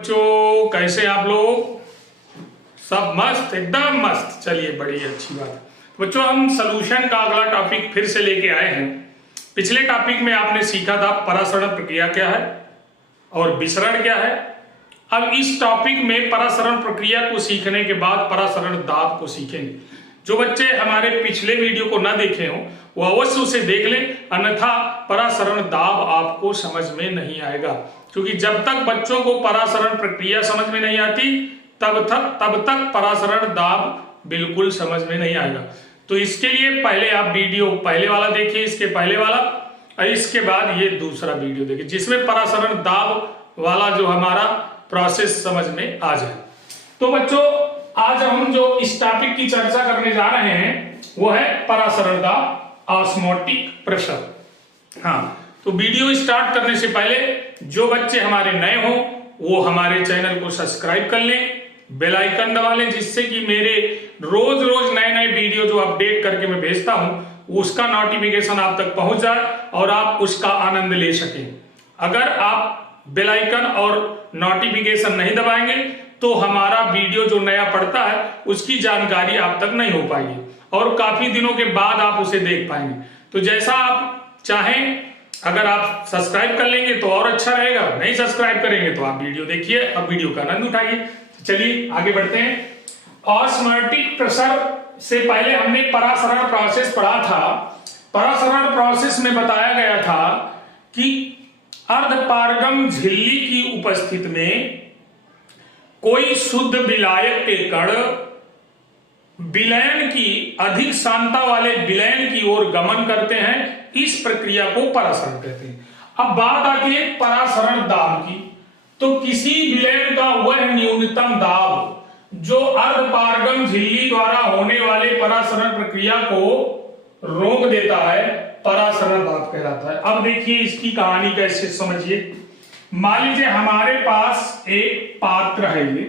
बच्चों कैसे आप लोग? सब मस्त, एकदम मस्त। चलिए, बड़ी अच्छी बात है बच्चों। हम सॉल्यूशन का अगला टॉपिक फिर से लेके आए हैं। पिछले टॉपिक में आपने सीखा था परासरण प्रक्रिया क्या है और विसरण क्या है। अब इस टॉपिक में परासरण प्रक्रिया को सीखने के बाद परासरण दाब को सीखेंगे। जो बच्चे हमारे पिछले वीडियो को ना देखे हो वो अवश्य उसे देख लें, अन्यथा परासरण दाब आपको समझ में नहीं आएगा। क्योंकि जब तक बच्चों को परासरण प्रक्रिया समझ में नहीं आती तब तक परासरण दाब बिल्कुल समझ में नहीं आएगा। तो इसके लिए पहले आप वीडियो पहले वाला देखिए, इसके पहले वाला, और इसके बाद ये दूसरा वीडियो देखिए जिसमें परासरण दाब वाला जो हमारा प्रोसेस समझ में आ जाए। तो बच्चों, आज हम जो इस टॉपिक की चर्चा करने जा रहे हैं वो है परासरण दाब, ऑस्मोटिक प्रेशर। हाँ, तो वीडियो स्टार्ट करने से पहले जो बच्चे हमारे नए हो वो हमारे चैनल को सब्सक्राइब कर लें, बेल आइकन दबा लें, जिससे कि मेरे रोज रोज नए नए वीडियो जो अपडेट करके मैं भेजता हूं उसका नोटिफिकेशन आप तक पहुंच जाए और आप उसका आनंद ले सकें। अगर आप बेल आइकन और नोटिफिकेशन नहीं दबाएंगे तो हमारा वीडियो जो नया पड़ता है उसकी जानकारी आप तक नहीं हो पाएगी और काफी दिनों के बाद आप उसे देख पाएंगे। तो जैसा आप चाहें, अगर आप सब्सक्राइब कर लेंगे तो और अच्छा रहेगा, नहीं सब्सक्राइब करेंगे तो आप वीडियो देखिए, अब वीडियो का आनंद उठाइए। चलिए आगे बढ़ते हैं। ऑस्मोटिक प्रेशर से पहले हमने परासरण प्रोसेस पढ़ा था। परासरण प्रोसेस में बताया गया था कि अर्धपारगम झिल्ली की उपस्थिति में कोई शुद्ध विलायक के कण विलयन की अधिक सांद्रता वाले विलयन की ओर गमन करते हैं। इस प्रक्रिया को परासरण कहते हैं। अब बात आती है परासरण दाब की। तो किसी विलयन का वह न्यूनतम दाब जो अर्धपारगम झिल्ली द्वारा होने वाले परासरण प्रक्रिया को रोक देता है, परासरण दाब कहलाता है। अब देखिए इसकी कहानी कैसे समझिए। मान लीजिए हमारे पास एक पात्र है, ये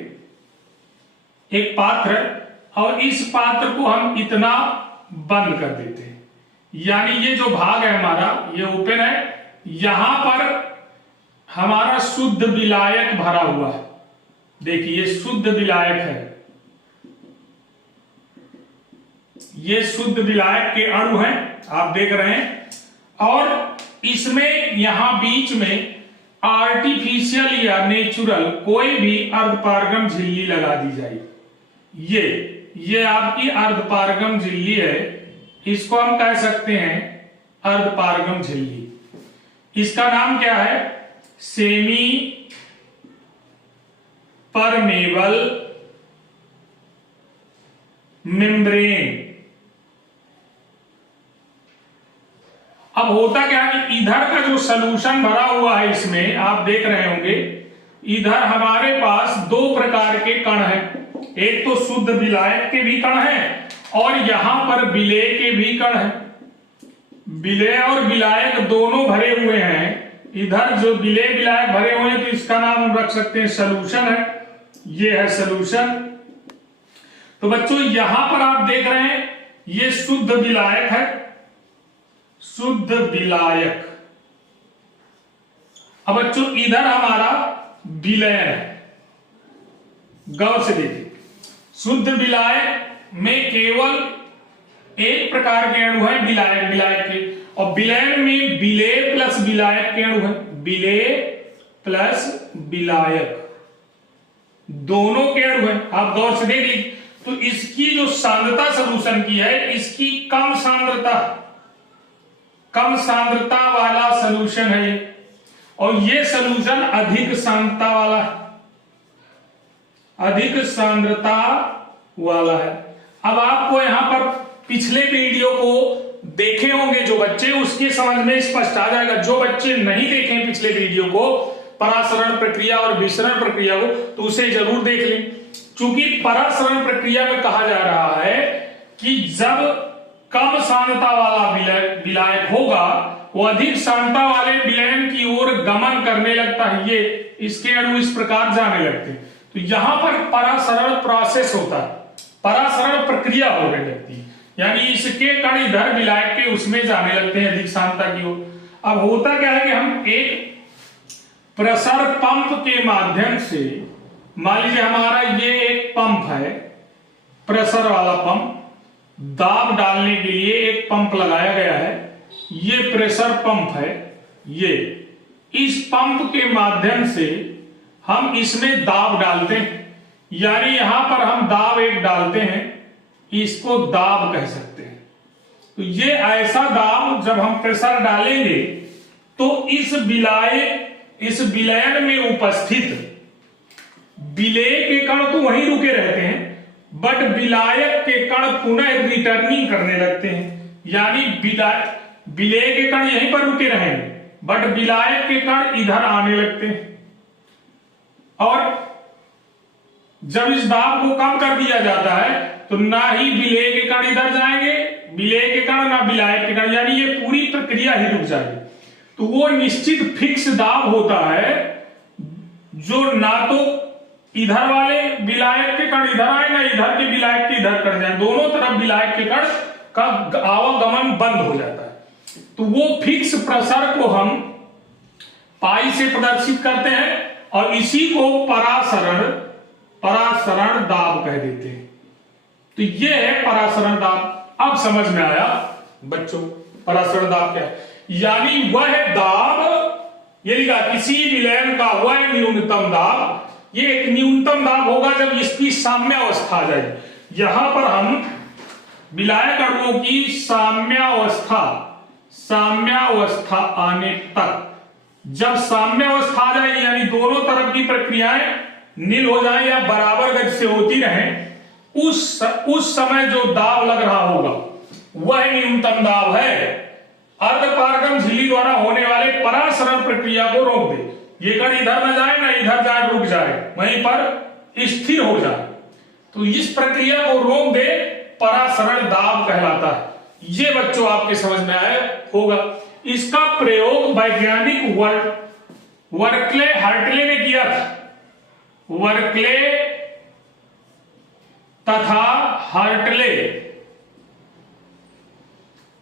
एक पात्र है और इस पात्र को हम इतना बंद कर देते हैं, यानी ये जो भाग है हमारा ये ओपन है, यहां पर हमारा शुद्ध विलायक भरा हुआ है। देखिए ये शुद्ध विलायक है, ये शुद्ध विलायक के अणु हैं, आप देख रहे हैं। और इसमें यहां बीच में आर्टिफिशियल या नेचुरल कोई भी अर्धपारगम झिल्ली लगा दी जाए। ये आपकी अर्धपारगम झिल्ली है, इसको हम कह सकते हैं अर्धपारगम झिल्ली। इसका नाम क्या है? Semi permeable membrane. अब होता क्या है कि इधर का जो सॉल्यूशन भरा हुआ है इसमें आप देख रहे होंगे, इधर हमारे पास दो प्रकार के कण हैं। एक तो शुद्ध विलायक के भी कण हैं और यहां पर विलेय के भी कण हैं। विलेय और विलायक दोनों भरे हुए हैं। इधर जो विलेय विलायक भरे हुए हैं तो इसका नाम हम रख सकते हैं सॉल्यूशन है, ये है सॉल्यूशन। तो बच्चों यहां पर आप देख रहे हैं ये शुद्ध विलायक है, शुद्ध विलायक। अब बच्चों इधर हमारा विलयन है, गौर से देखिए। शुद्ध विलायक में केवल एक प्रकार के अणु है विलायक के, और विलयन में विलेय प्लस विलायक के अणु है, विलेय प्लस विलायक दोनों के अणु है। आप गौर से देख लीजिए। तो इसकी जो सांद्रता सॉल्यूशन की है, इसकी कम सांद्रता वाला सॉल्यूशन है ये, और ये सॉल्यूशन अधिक सांद्रता वाला है, अधिक सांद्रता वाला है। अब आपको यहां पर पिछले वीडियो को देखे होंगे जो बच्चे, उसके समझ में स्पष्ट आ जाएगा। जो बच्चे नहीं देखे पिछले वीडियो को, परासरण प्रक्रिया और विसरण प्रक्रिया को, तो उसे जरूर देख लें। क्योंकि परासरण प्रक्रिया में कहा जा रहा है कि जब कम सांद्रता वाला विलायक होगा वो अधिक सांद्रता वाले विलयन की ओर गमन करने लगता है, ये इसके अणु इस प्रकार जाने लगते हैं। तो यहां पर परासरण प्रोसेस होता है, परासरण प्रक्रिया होने लगती है, यानी इसके कण इधर विलायक के उसमें जाने लगते हैं अधिक सांद्रता की ओर। अब होता क्या है कि हम एक प्रेशर पंप के माध्यम से, मान लीजिए हमारा ये एक पंप है, प्रेशर वाला पंप, दाब डालने के लिए एक पंप लगाया गया है, ये प्रेशर पंप है। ये इस पंप के माध्यम से हम इसमें दाब डालते हैं, यानी यहां पर हम दाब एक डालते हैं, इसको दाब कह सकते हैं। तो ये ऐसा दाब जब हम प्रेशर डालेंगे तो इस विलयन में उपस्थित विलेय के कण तो वहीं रुके रहते हैं, बट विलायक के कण पुनः रिटर्निंग करने लगते हैं, यानी विलेय के कण यहीं पर रुके रहेंगे, बट विलायक के कण इधर आने लगते हैं। और जब इस दाब को कम कर दिया जाता है तो ना ही विलेय के कण इधर जाएंगे, विलेय के कण ना विलायक के कण, यानी ये पूरी प्रक्रिया ही रुक जाएगी। तो वो निश्चित फिक्स दाब होता है जो ना तो इधर वाले विलायक के कण इधर आए, ना इधर के विलायक के इधर कर जाए, दोनों तरफ विलायक के कण का आवागमन बंद हो जाता है। तो वो फिक्स प्रेशर को हम पाई से प्रदर्शित करते हैं और इसी को परासरण दाब कह देते हैं। तो ये है परासरण दाब। अब समझ में आया बच्चों परासरण दाब क्या है? यानी वह दाब, ये लिखा किसी विलयन का वह न्यूनतम दाब, ये एक न्यूनतम दाब होगा जब इसकी साम्यावस्था आ जाए। यहां पर हम विलायक अणुओं की साम्यावस्था आने तक, जब साम्यावस्था आ जाए यानी दोनों तरफ की प्रक्रियाएं नील हो जाए या बराबर गति से होती रहें, उस समय जो दाब लग रहा होगा वह न्यूनतम दाब है। अर्धपारगम झिल्ली द्वारा होने वाले परासरण प्रक्रिया को रोक दे। ये कण इधर न जाए ना इधर जाए, रुक जाए, वहीं पर स्थिर हो जाए, तो इस प्रक्रिया को रोक दे, परासरण दाब कहलाता है। ये बच्चों आपके समझ में आया होगा। इसका प्रयोग वैज्ञानिक वर्कले हार्टले ने किया था। वर्कले तथा हार्टले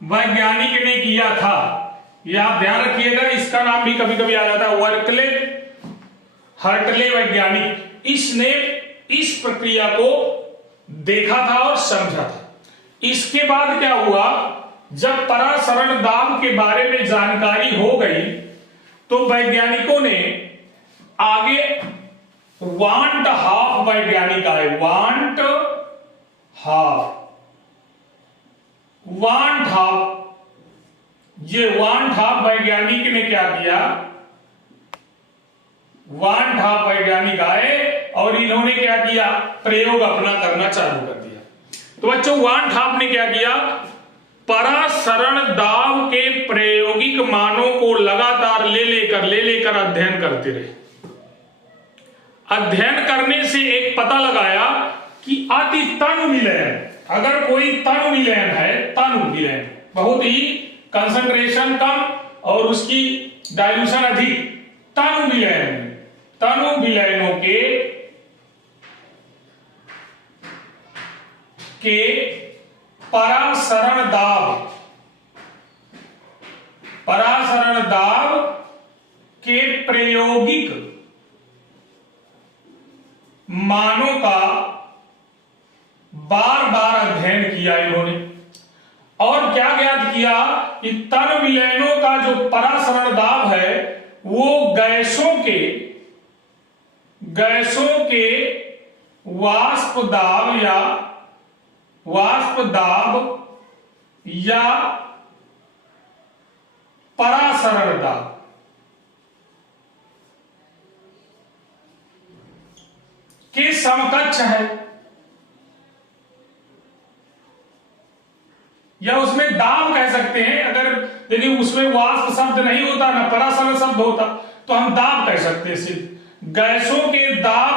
वैज्ञानिक ने किया था। यह आप ध्यान रखिएगा, इसका नाम भी कभी कभी आ जाता है, वर्कले हार्टले वैज्ञानिक। इसने इस प्रक्रिया को देखा था और समझा था। इसके बाद क्या हुआ, जब परासरण दाब के बारे में जानकारी हो गई तो वैज्ञानिकों ने आगे वांट हाफ वैज्ञानिक आए। वांट हाफ ये वांट हाफ वैज्ञानिक ने क्या किया, वांट हाफ वैज्ञानिक आए और इन्होंने क्या किया, प्रयोग अपना करना चालू कर दिया। तो बच्चों वांट हाफ ने क्या किया, परासरण दाब के प्रायोगिक मानों को लगातार ले लेकर अध्ययन करते रहे। अध्ययन करने से एक पता लगाया कि अति तनु विलयन, अगर कोई तनु विलयन है, तनु विलयन बहुत ही कंसंट्रेशन कम और उसकी डाइल्यूशन अधिक, तनु विलयनों के परासरण दाब के प्रायोगिक मानों का बार बार अध्ययन किया इन्होंने और क्या ज्ञात किया कि तन विलयनों का जो परासरण दाब है वो गैसों के वाष्प दाब या परासरण दाब के समकक्ष है, या उसमें दाब कह सकते हैं। अगर देखिए उसमें वाष्प शब्द नहीं होता ना परासरण शब्द होता तो हम दाब कह सकते हैं। सिर्फ गैसों के दाब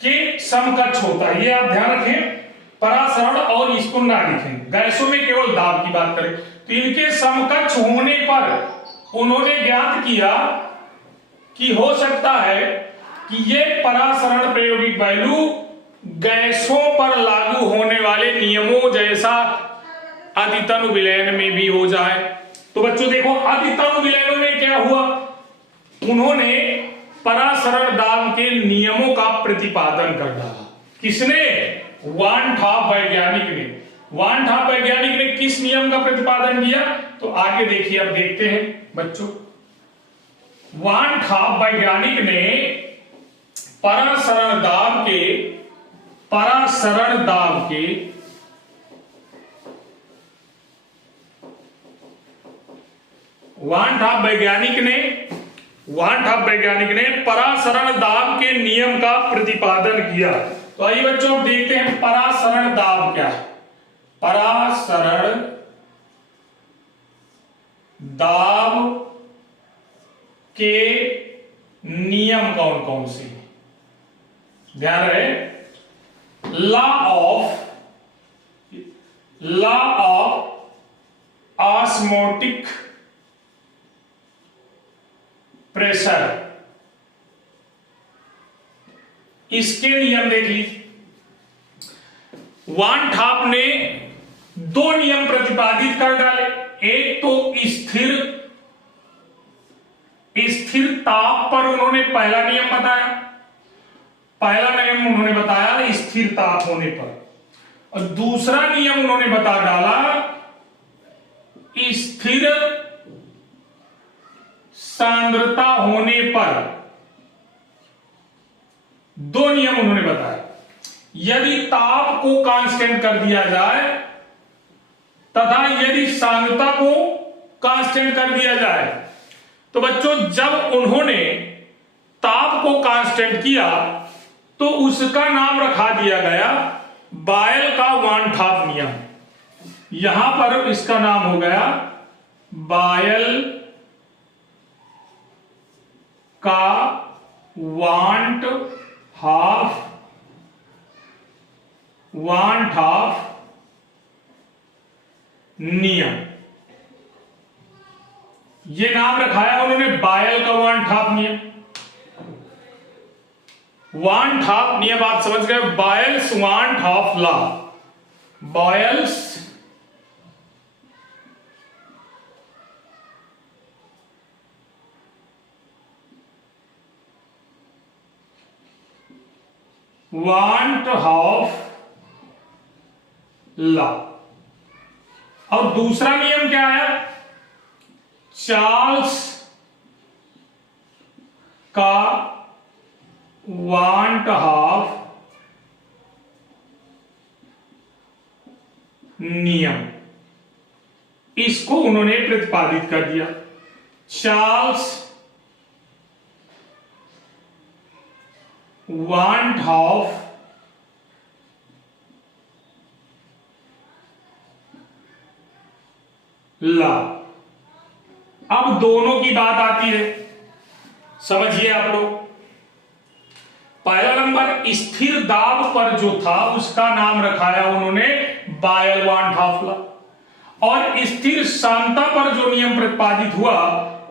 के समकक्ष होता है, ये आप ध्यान रखें। परासरण और इसको ना लिखें, गैसों में केवल दाब की बात करें तो इनके समकक्ष होने पर उन्होंने ज्ञात किया कि हो सकता है कि ये परासरण प्रायोगिक वैल्यू गैसों पर लागू होने वाले नियमों जैसा अतितनु विलयन में भी हो जाए। तो बच्चों देखो अतितनु विलयनों में क्या हुआ, उन्होंने परासरण दाब के नियमों का प्रतिपादन कर डाला। किसने? वान ठाप वैज्ञानिक ने। वान ठाप वैज्ञानिक ने किस नियम का प्रतिपादन किया? तो आगे देखिए, अब देखते हैं बच्चों। वान ठाप वैज्ञानिक ने परासरण दाब के वान ठाप वैज्ञानिक ने परासरण दाब के नियम का प्रतिपादन किया। तो आइए बच्चों, अब देखते हैं परासरण दाब क्या है। परासरण दाब के नियम कौन कौन से हैं? ध्यान रहे, लॉ ऑफ ऑस्मोटिक प्रेशर, इसके नियम देख लीजिए। वान ठाप ने दो नियम प्रतिपादित कर डाले। एक तो स्थिर ताप पर उन्होंने पहला नियम बताया। पहला नियम उन्होंने बताया स्थिर ताप होने पर, और दूसरा नियम उन्होंने बता डाला स्थिर सांद्रता होने पर। दो नियम उन्होंने बताया। यदि ताप को कांस्टेंट कर दिया जाए तथा यदि सांद्रता को कांस्टेंट कर दिया जाए, तो बच्चों जब उन्होंने ताप को कांस्टेंट किया तो उसका नाम रखा दिया गया बायल का वान ठाप नियम। यहां पर इसका नाम हो गया बायल का वान ठाप नियम। ये नाम रखाया उन्होंने बायल का वान ठाप नियम। वान ठाप नियम आप समझ गए, बायल्स वान ठाप लॉ। बायल्स वान ठाप लॉ। और दूसरा नियम क्या है? चार्ल्स का वान ठाप नियम, इसको उन्होंने प्रतिपादित कर दिया। चार्ल्स वान ठाप लॉ। अब दोनों की बात आती है, समझिए आप लोग। पहला नंबर स्थिर दाब पर जो था उसका नाम रखाया उन्होंने बायल वान ठाप लॉ, और स्थिर सांद्रता पर जो नियम प्रतिपादित हुआ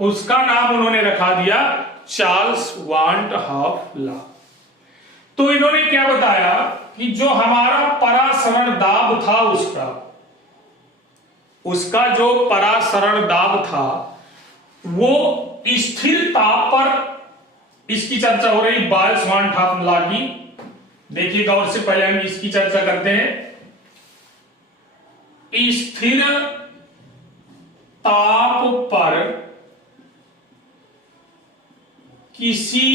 उसका नाम उन्होंने रखा दिया चार्ल्स वान ठाप लॉ। तो इन्होंने क्या बताया कि जो हमारा परासरण दाब था उसका जो परासरण दाब था वो स्थिर ताप पर, इसकी चर्चा हो रही बायल्स वान ठाप लॉ की। देखिएगा, और से पहले हम इसकी चर्चा करते हैं। स्थिर ताप पर किसी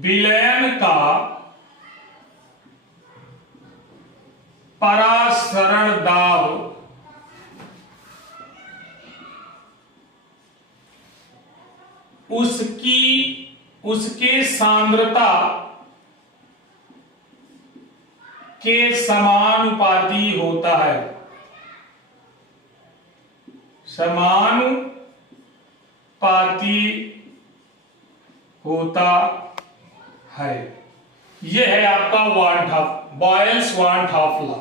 विलयन का परासरण दाब उसके सांद्रता के समानुपाती होता है। समानुपाती होता है। यह है आपका वान ठाप, बायल्स वान ठाप लॉ।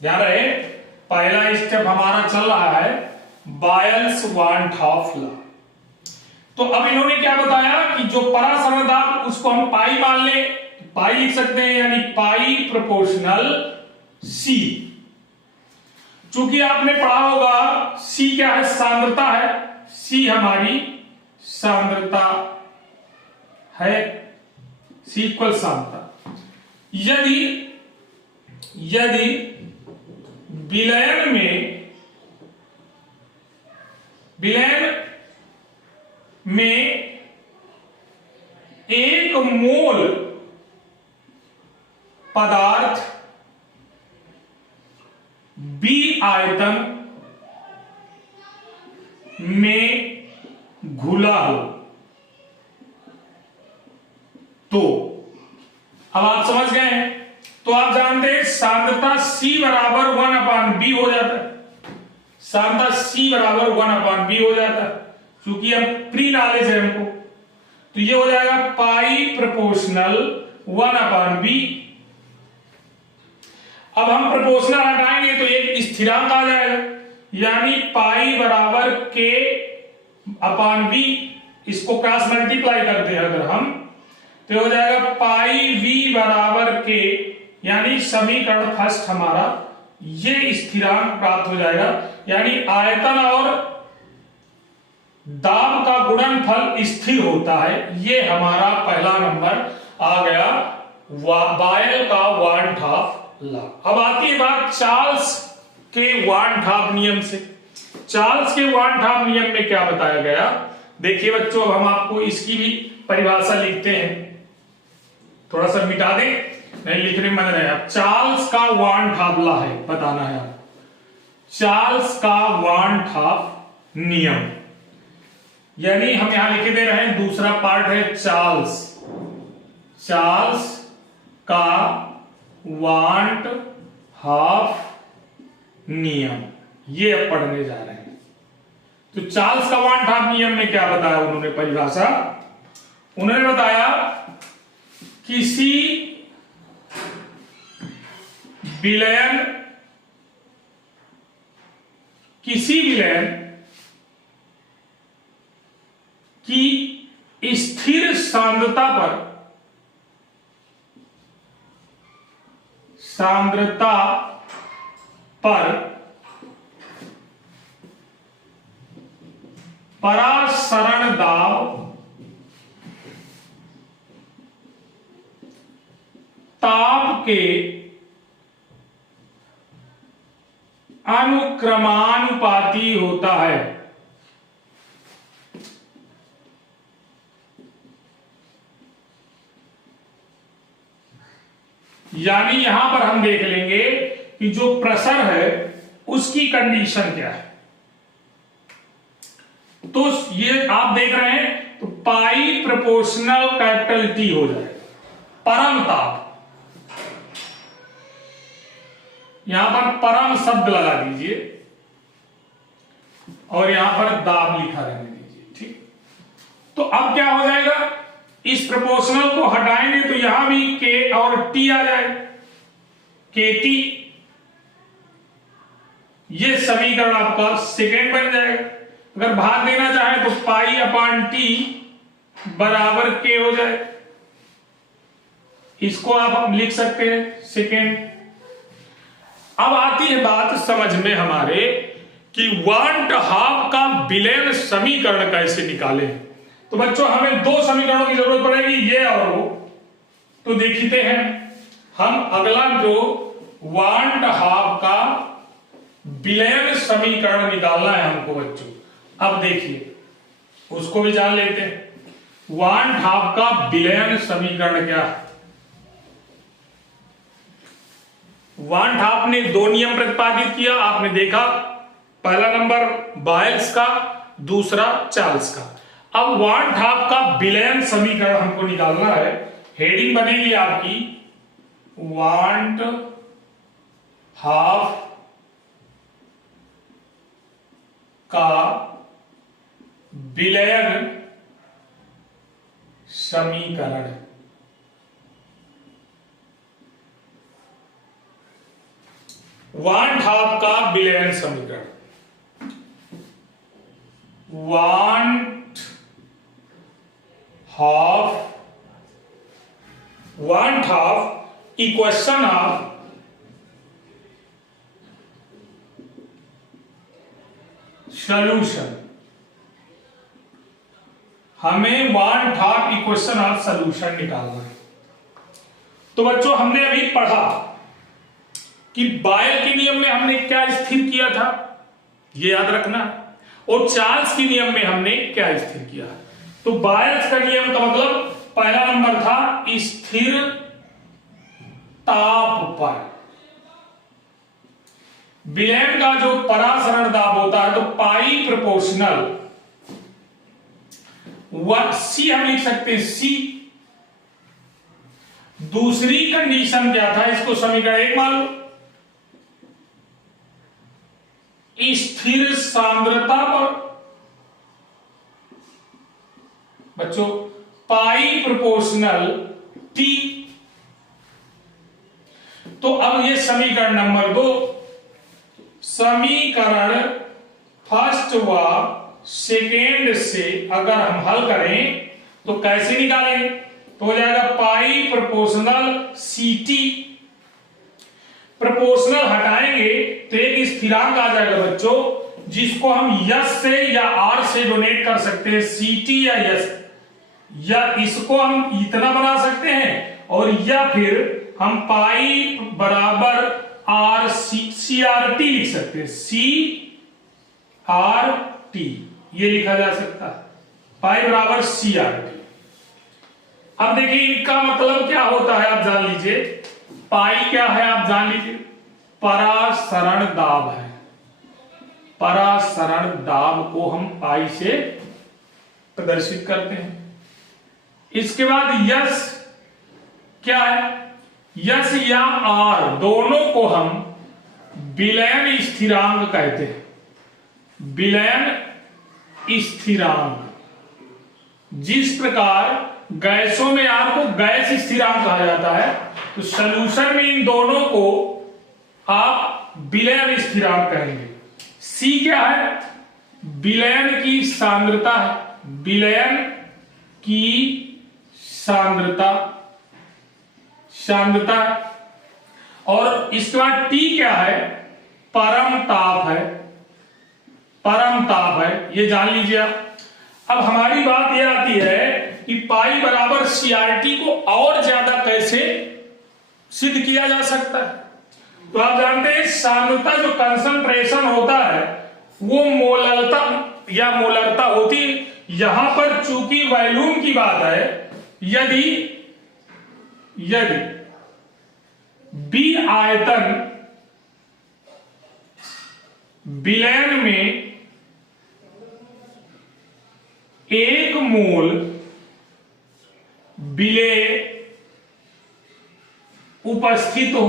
ध्यान रहे, पहला स्टेप हमारा चल रहा है बायल्स वान ठाप लॉ। तो अब इन्होंने क्या बताया कि जो परासरण दाब उसको हम पाई मान ले, पाई लिख सकते हैं, यानी पाई प्रोपोर्शनल सी। चूंकि आपने पढ़ा होगा सी क्या है? सांद्रता है। C हमारी सांद्रता है, C इक्वल सांद्रता। यदि विलयन में 1 मोल पदार्थ B आयतन में घुला हो तो, अब आप समझ गए हैं। तो आप जानते हैं सांद्रता C बराबर 1/B हो जाता है, सांद्रता C बराबर 1/B हो जाता है, क्योंकि अब प्री नॉलेज है हमको। तो ये हो जाएगा पाई प्रोपोर्शनल 1/B। अब हम प्रोपोर्शनल हटाएंगे तो एक स्थिरांक आ जाएगा, यानी पाई बराबर K/B। इसको क्रॉस मल्टीप्लाई करते हैं अगर हम, तो हो जाएगा पाई V बराबर K, यानी समीकरण फर्स्ट हमारा ये स्थिरांक प्राप्त हो जाएगा। यानी आयतन और दाब का गुणनफल स्थिर होता है। ये हमारा पहला नंबर आ गया बायल का वान हाफ लॉ। अब आती है बात चार्ल्स के वान हाफ नियम से। चार्ल्स के वान हाफ नियम में क्या बताया गया, देखिए बच्चों, अब हम आपको इसकी भी परिभाषा लिखते हैं, थोड़ा सा मिटा दें, नहीं लिखने में मजा नहीं। अब चार्ल्स का वान हाफ लॉ है, बताना है आप चार्ल्स का वान हाफ नियम, यानी हम यहां लिखे दे रहे हैं, दूसरा पार्ट है चार्ल्स का वान हाफ नियम, ये अब पढ़ने जा रहे हैं। तो चार्ल्स का वान हाफ नियम में क्या बताया उन्होंने परिभाषा, उन्होंने बताया किसी विलयन की स्थिर सांद्रता पर परासरण दाब ताप के अनुक्रमानुपाती होता है। यानी यहां पर हम देख लेंगे कि जो प्रेशर है उसकी कंडीशन क्या है। तो ये आप देख रहे हैं, तो पाई प्रोपोर्शनल कैपिटल T हो जाएगा, परम ताप, यहां पर परम शब्द लगा दीजिए और यहां पर दाब लिखा रहने दीजिए, ठीक। तो अब क्या हो जाएगा, इस प्रोपोर्शनल को हटाएंगे तो यहां भी K और T आ जाएगा, KT। ये समीकरण आपका सेकेंड बन जाएगा। अगर भाग देना चाहे तो पाई/T बराबर K हो जाए, इसको आप लिख सकते हैं सेकेंड। अब आती है बात समझ में हमारे कि वान हाफ का विलयन समीकरण कैसे निकालें। तो बच्चों हमें दो समीकरणों की जरूरत पड़ेगी, ये और वो। तो देखते हैं हम अगला जो वान हाफ का विलयन समीकरण निकालना है हमको बच्चों। अब देखिए उसको भी जान लेते हैं। वान हाफ का विलयन समीकरण क्या है। वान हाफ ने दो नियम प्रतिपादित किया, आपने देखा, पहला नंबर बायल्स का, दूसरा चार्ल्स का। अब वान हाफ का विलयन समीकरण हमको निकालना है। हेडिंग बनेगी आपकी वान हाफ का विलयन समीकरण। वान हाफ का विलयन समीकरण, वान हाफ इक्वेशन ऑफ सॉल्यूशन। हमें वन था इक्वेशन ऑफ सॉल्यूशन निकालना है। तो बच्चों हमने अभी पढ़ा कि बायल के नियम में हमने क्या स्थिर किया था, ये याद रखना, और चार्ल्स के नियम में हमने क्या स्थिर किया। तो बायल्स का नियम का मतलब पहला नंबर था स्थिर ताप पर। विलयन का जो परासरण दाब होता है तो पाई प्रोपोर्शनल सी हम लिख सकते हैं सी। दूसरी कंडीशन क्या था, इसको समीकरण 1 मान लो, स्थिर सांद्रता पर बच्चों पाई प्रोपोर्शनल टी। तो अब ये समीकरण नंबर 2, समीकरण फर्स्ट व सेकेंड से अगर हम हल करें तो कैसे निकालेंगे, तो हो जाएगा पाई प्रोपोर्शनल सी टी। प्रोपोर्शनल हटाएंगे तो एक स्थिरांक आ जाएगा बच्चों, जिसको हम यस से या आर से डोनेट कर सकते हैं, सी टी या यस, या इसको हम इतना बना सकते हैं, और या फिर हम पाई बराबर आर सी आर टी लिख सकते हैं, सी आर टी ये लिखा जा सकता है, पाई बराबर सी आर टी। अब देखिए इनका मतलब क्या होता है आप जान लीजिए। पाई क्या है आप जान लीजिए, परासरण दाब है। परासरण दाब को हम पाई से प्रदर्शित करते हैं। इसके बाद यस क्या है, यस या आर दोनों को हम विलयन स्थिरांक कहते हैं। विलयन स्थिरांक, जिस प्रकार गैसों में आर को गैस स्थिरांक कहा जाता है, तो सॉल्यूशन में इन दोनों को आप विलयन स्थिरांक कहेंगे। सी क्या है, विलयन की सांद्रता है, विलयन की सांद्रता, सांद्रता। और इसके बाद टी क्या है, परम ताप है, परम ताप है, ये जान लीजिए आप। अब हमारी बात यह आती है कि पाई बराबर सीआरटी को और ज्यादा कैसे सिद्ध किया जा सकता है। तो आप जानते हैं सांद्रता जो कंसंट्रेशन होता है वो मोलरता या मोलरता होती है। यहां पर चूंकि वॉल्यूम की बात है, यदि बी आयतन विलयन में 1 मोल विलेय उपस्थित हो,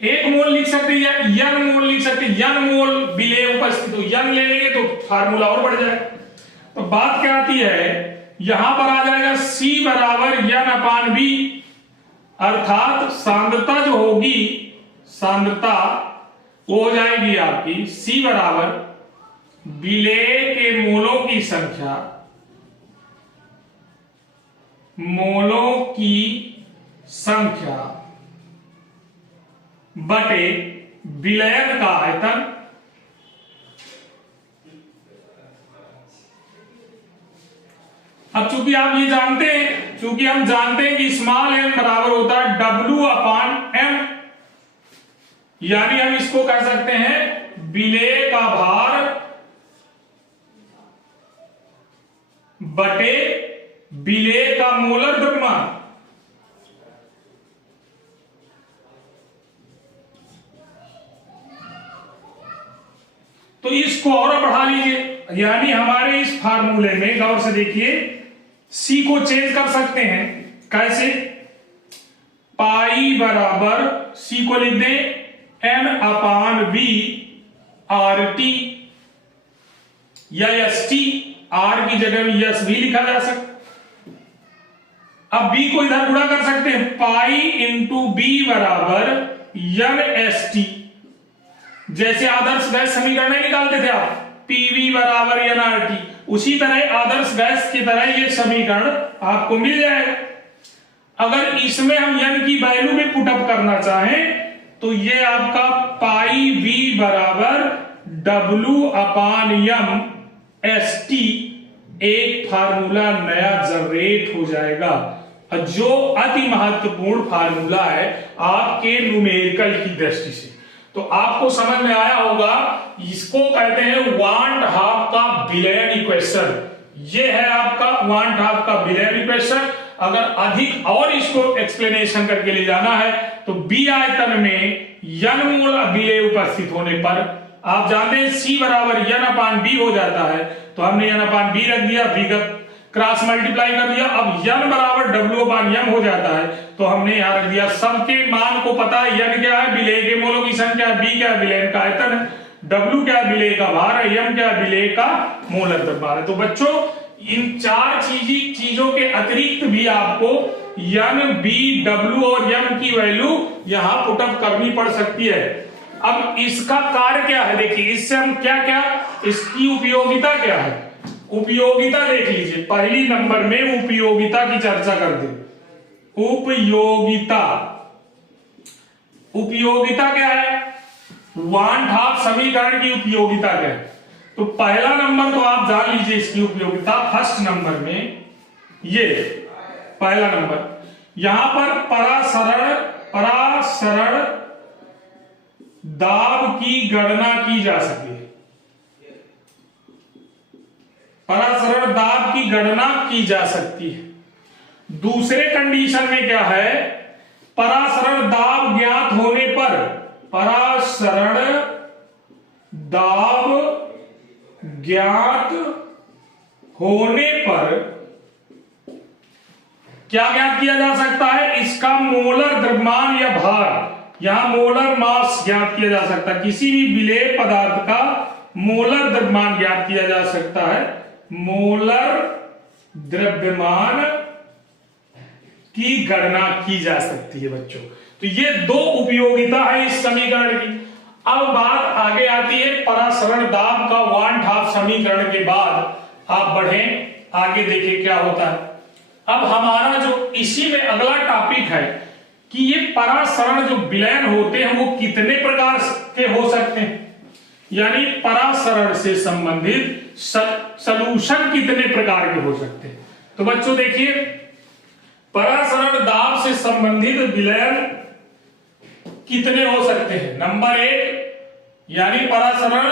1 मोल लिख सकते हैं या n मोल लिख सकते हैं, n मोल विलेय उपस्थित हो, n ले लेंगे तो फार्मूला और बढ़ जाएगा। तो बात क्या आती है, यहां पर आ जाएगा C बराबर n/v, अर्थात सांद्रता जो होगी, सांद्रता वो हो जाएगी आपकी C बराबर विलेय के मोलों की संख्या, मोलों की संख्या बटे विलयन का आयतन। अब चूंकि आप ये जानते हैं, चूंकि हम जानते हैं कि स्मॉल n बराबर होता है W/m, यानी हम इसको कह सकते हैं विलेय का भार बटे विलेय का मोलर द्रव्यमान। तो इसको और बढ़ा लीजिए, यानी हमारे इस फार्मूले में गौर से देखिए, सी को चेंज कर सकते हैं। कैसे, पाई बराबर सी को लिख दें n/v RT या ST, R की जगह में यस भी लिखा जा सकता। अब b को इधर गुणा कर सकते हैं, पाई इंटू b बराबर NST। जैसे आदर्श गैस समीकरण में निकालते थे आप, PV बराबर nRT, उसी तरह आदर्श गैस की तरह ये समीकरण आपको मिल जाएगा। अगर इसमें हम n की वैल्यू में पुटअप करना चाहें तो ये आपका पाई v बराबर W/m/ST एक फार्मूला नया जनरेट हो जाएगा, जो अति महत्वपूर्ण फार्मूला है आपके न्यूमेरिकल की दृष्टि से। तो आपको समझ में आया होगा, इसको कहते हैं वांट हाफ का बिलियन इक्वेशन। ये है आपका वांट हाफ का बिलियन इक्वेशन। अगर अधिक और इसको एक्सप्लेनेशन करके ले जाना है तो बी आयतन में n मोल विलेय उपस्थित होने पर आप जानते हैं C बराबर n/b हो जाता है, तो हमने n/b रख दिया, b का क्रॉस मल्टीप्लाई कर दिया। अब n बराबर W/m हो जाता है, तो हमने यहां रख दिया। सबके मान को पता है, n क्या है, विलेय के मोलों की संख्या, b क्या है, विलेय का आयतन है, W क्या है, विलेय का भार है, m क्या है, विलेय का मोलर द्रव्यमान है। तो बच्चों इन चार चीजों के अतिरिक्त भी आपको n, b, w और m की वैल्यू यहां पुटअप करनी पड़ सकती है। अब इसका कार्य क्या है, देखिए इससे हम क्या क्या, इसकी उपयोगिता क्या है। उपयोगिता देख लीजिए, पहली नंबर में उपयोगिता की चर्चा कर दे। उपयोगिता, उपयोगिता क्या है, वांट हाफ समीकरण की उपयोगिता क्या है। तो पहला नंबर तो आप जान लीजिए इसकी उपयोगिता, फर्स्ट नंबर में ये पहला नंबर, यहां पर परासरण दाब की गणना की जा सके। परासरण दाब की गणना की जा सकती है। दूसरे कंडीशन में क्या है, परासरण दाब ज्ञात होने पर, परासरण दाब ज्ञात होने पर क्या ज्ञात किया जा सकता है, इसका मोलर द्रव्यमान या भार, यहां मोलर मास ज्ञात किया जा सकता है। किसी भी विलेय पदार्थ का मोलर द्रव्यमान ज्ञात किया जा सकता है, मोलर द्रव्यमान की गणना की जा सकती है बच्चों। तो ये दो उपयोगिता है इस समीकरण की। अब बात आगे आती है परासरण दाब का वांट हाफ समीकरण के बाद आप बढ़ें आगे, देखिए क्या होता है। अब हमारा जो इसी में अगला टॉपिक है कि ये परासरण जो विलयन होते हैं वो कितने प्रकार के हो सकते हैं, यानी परासरण से संबंधित सलूशन कितने प्रकार के हो सकते हैं। तो बच्चों देखिए, परासरण दाब से संबंधित विलयन कितने हो सकते हैं। नंबर 1 यानी परासरण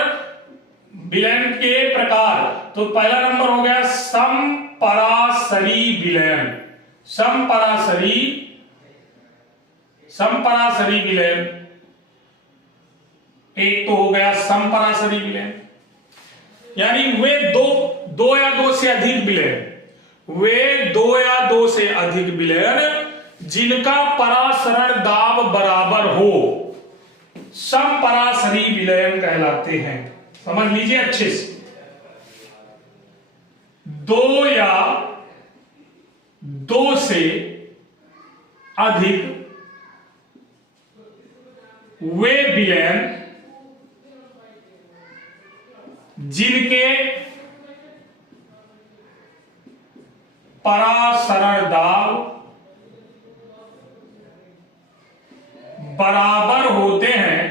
विलयन के प्रकार, तो पहला नंबर हो गया समपरासरी विलयन। समपरासरी विलयन एक तो हो गया समपरासरी विलयन, यानी वे दो या दो से अधिक विलयन, वे दो या दो से अधिक विलयन जिनका परासरण दाब बराबर हो, समपरासरी विलयन कहलाते हैं। समझ लीजिए अच्छे से, दो या दो से अधिक वे विलयन जिनके परासरण दाब बराबर होते हैं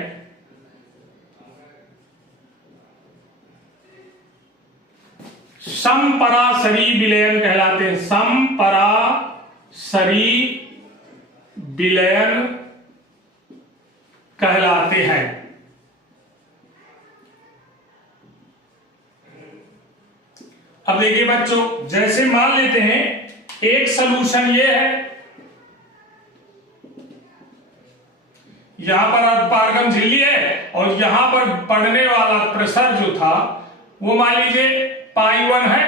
समपरासरी विलयन कहलाते हैं। समपरासरी विलयन कहलाते हैं। अब देखिए बच्चों, जैसे मान लेते हैं एक सलूशन ये है, यहां पर पारगम झिल्ली है और यहां पर पड़ने वाला प्रेशर जो था वो मान लीजिए π1 है,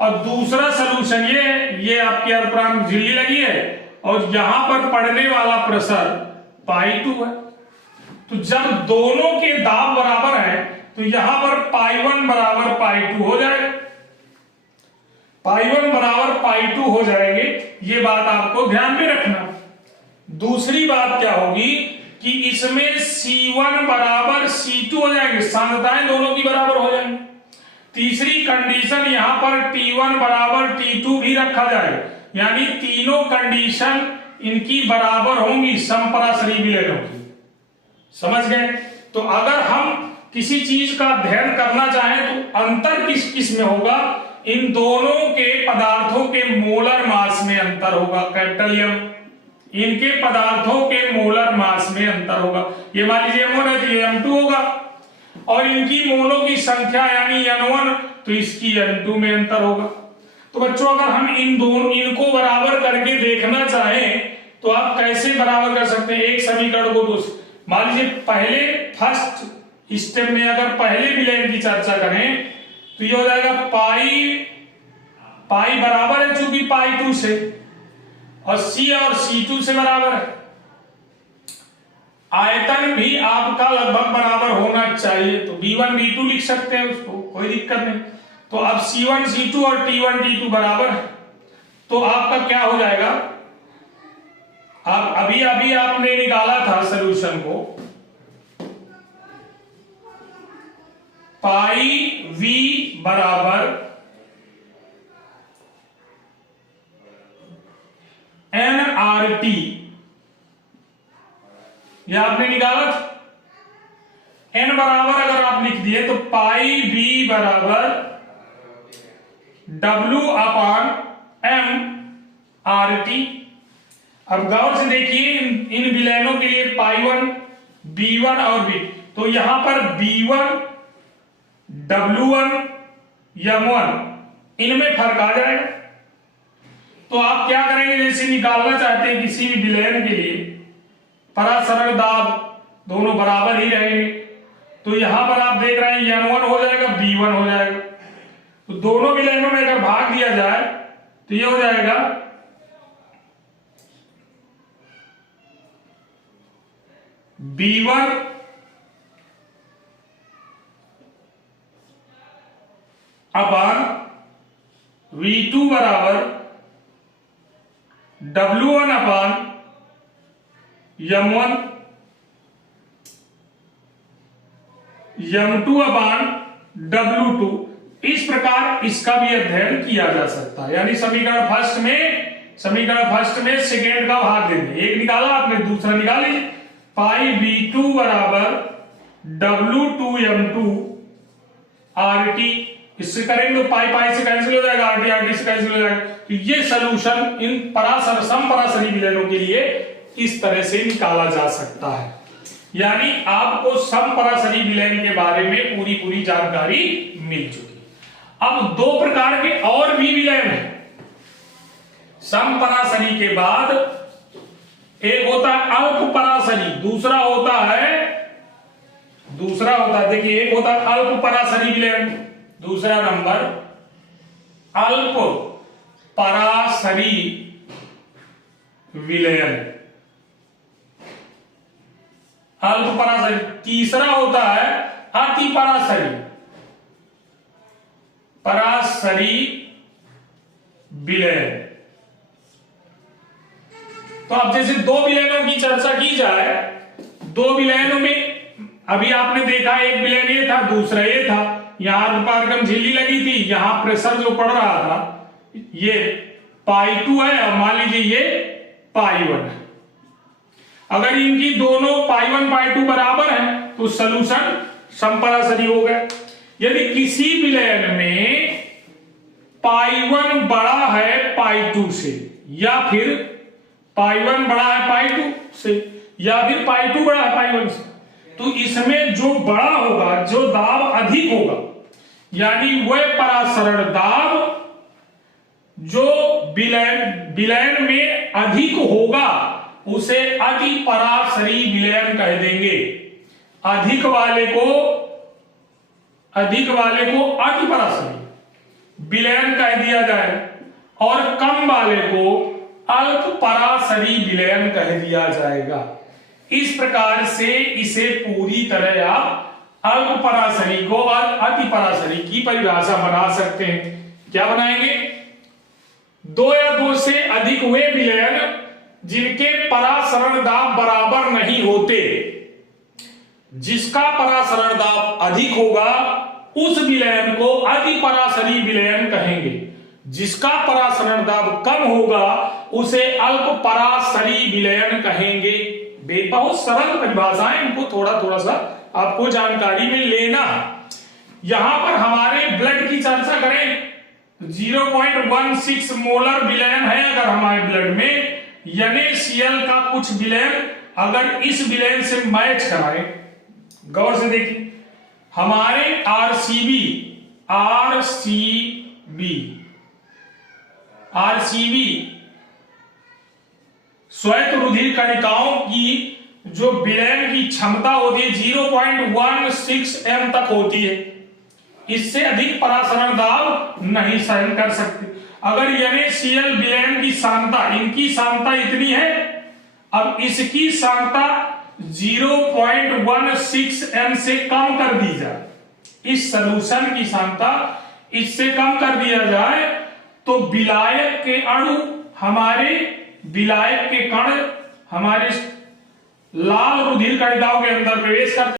और दूसरा सलूशन ये है, ये आपकी अर्धपारगम झिल्ली लगी है और यहां पर पड़ने वाला प्रेशर π2 है। तो जब दोनों के दाब बराबर है तो यहां पर π1 बराबर π2 हो जाएगा, π1 बराबर π2 हो जाएंगे। ये बात आपको ध्यान में रखना। दूसरी बात क्या होगी कि इसमें C1 बराबर C2 हो जाएंगे, सांद्रताएं दोनों की बराबर हो जाएंगी। तीसरी कंडीशन यहां पर T1 बराबर T2 भी रखा जाए, यानी तीनों कंडीशन इनकी बराबर होंगी, समपरासरी विलयनों की। समझ गए। तो अगर हम किसी चीज का अध्ययन करना चाहें तो अंतर किस किस में होगा, इन दोनों के पदार्थों के मोलर मास में अंतर होगा, कैपिटल एम, इनके पदार्थों के मोलर मास में अंतर होगा। ये मान लीजिए M1 है तो ये M2 होगा, और इनकी मोलों की संख्या यानी N1 तो इसकी N2 में अंतर होगा। तो बच्चों अगर हम इनको बराबर करके देखना चाहें तो आप कैसे बराबर कर सकते हैं एक समीकरण को दूसरे। मान लीजिए पहले फर्स्ट स्टेप में अगर पहले विलयन की चर्चा करें तो ये हो जाएगा पाई बराबर है चूंकि पाई 2 से, और C2 से बराबर है। आयतन भी आपका लगभग बराबर होना चाहिए, तो B1 B2 लिख सकते हैं, उसको कोई दिक्कत नहीं। तो अब C1 C2 और T1 T2 बराबर है, तो आपका क्या हो जाएगा, आप अभी आपने निकाला था सॉल्यूशन को, पाई V बराबर nRT, यह आपने निकाला था। n बराबर अगर आप लिख दिए तो पाई V बराबर W/m/RT। अब गौर से देखिए इन विलयनों के लिए पाई 1, B1 और B, तो यहां पर B1 W1 M1 इनमें फर्क आ जाएगा। तो आप क्या करेंगे, जैसे निकालना चाहते हैं किसी भी विलयन के लिए परासरण दाब दोनों बराबर ही रहेंगे, तो यहां पर आप देख रहे हैं N1 हो जाएगा B1 हो जाएगा। तो दोनों विलयनों में अगर भाग दिया जाए तो ये हो जाएगा B1 अपान V2 बराबर W1 अपान M1 M2 अपान W2। इस प्रकार इसका भी अध्ययन किया जा सकता है। यानी समीकरण फर्स्ट में सेकेंड का भाग देंगे, एक निकाला आपने दूसरा निकाल लीजिए। पाई V2 बराबर W2M2 RT, इससे करेंगे तो पाई से कैंसिल हो जाएगा, RT से कैंसिल हो जाएगा। तो ये सॉल्यूशन इन समपरासरी विलयनों के लिए इस तरह से निकाला जा सकता है। यानी आपको समपरासरी विलयन के बारे में पूरी जानकारी मिल चुकी। अब दो प्रकार के और भी विलयन है समपरासरी के बाद, एक होता है अल्पपरासरी, दूसरा होता है देखिए, एक होता है अल्पपरासरी विलयन, दूसरा नंबर अल्प परासरी विलयन, अल्प परासरी। तीसरा होता है अति परासरी विलयन। तो अब जैसे दो विलयनों की चर्चा की जाए, दो विलयनों में अभी आपने देखा एक विलयन ये था, दूसरा ये था। यहां पारगम झिल्ली लगी थी, यहां प्रेशर जो पड़ रहा था ये पाई 2 है, और मान लीजिए ये पाई 1 है। अगर इनकी दोनों पाई 1 पाई 2 बराबर है तो सॉल्यूशन समपरासरी हो गया। यदि किसी विलयन में पाई 1 बड़ा है पाई 2 से, या फिर पाई 1 बड़ा है पाई 2 से, या फिर पाई 2 बड़ा है पाई 1 से, तो इसमें जो बड़ा होगा, जो दाब अधिक होगा, यानी वह परासरण दाब जो विलयन में अधिक होगा उसे अति परासरी विलयन कह देंगे। अधिक वाले को अति परासरी विलयन कह दिया जाए, और कम वाले को अल्प परासरी विलयन कह दिया जाएगा। इस प्रकार से इसे पूरी तरह आप अल्प परासरी को और अति परासरी की परिभाषा बना सकते हैं। क्या बनाएंगे? दो या दो से अधिक वे विलयन जिनके परासरण दाब बराबर नहीं होते, जिसका परासरण दाब अधिक होगा उस विलयन को अति परासरी विलयन कहेंगे, जिसका परासरण दाब कम होगा उसे अल्प परासरी विलयन कहेंगे। बहुत सरल परिभाषाएं, इनको थोड़ा सा आपको जानकारी में लेना है। यहां पर हमारे ब्लड की चर्चा करें, 0.16 मोलर विलयन है अगर हमारे ब्लड में, NaCl का कुछ विलयन अगर इस विलयन से मैच कराए, गौर से देखिए, हमारे आरसीबी श्वेत रुधिर कणिकाओं की जो विलयन की क्षमता होती है 0.16 m तक होती है, इससे अधिक परासरण दाब नहीं सहन कर सकते। अगर NaCl विलयन की सांद्रता, इनकी सांद्रता इतनी है, अब इसकी सांद्रता 0.16 m से कम कर दी जाए, इस सलूशन की सांद्रता इससे कम कर दिया जाए, तो विलायक के अणु, हमारे विलायक के कण हमारे लाल रुधिर कणिकाओं के अंदर प्रवेश करते